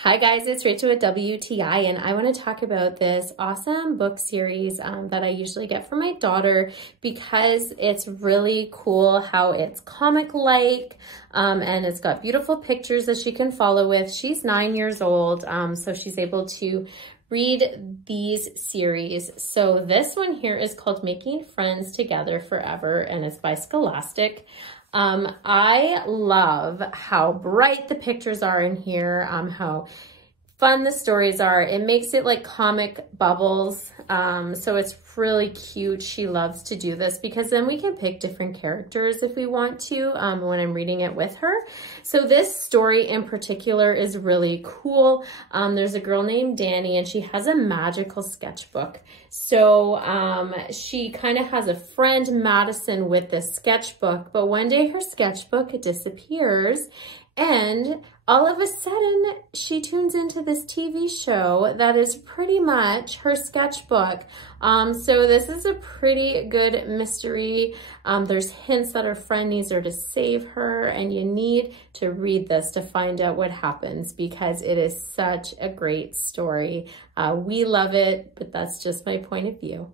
Hi guys, it's Rachel with WTI, and I want to talk about this awesome book series that I usually get for my daughter because it's really cool how it's comic-like and it's got beautiful pictures that she can follow with. She's 9 years old, so she's able to read these series. So this one here is called Making Friends Together Forever, and it's by Scholastic. I love how bright the pictures are in here, how fun the stories are. It makes it like comic bubbles, so it's really cute. She loves to do this because then we can pick different characters if we want to when I'm reading it with her. So this story in particular is really cool. There's a girl named Dany, and she has a magical sketchbook. So she kind of has a friend, Madison, with this sketchbook, but one day her sketchbook disappears, and all of a sudden she tunes into this TV show that is pretty much her sketchbook. So this is a pretty good mystery. There's hints that her friend needs her to save her, and you need to read this to find out what happens because it is such a great story. We love it, but that's just my point of view.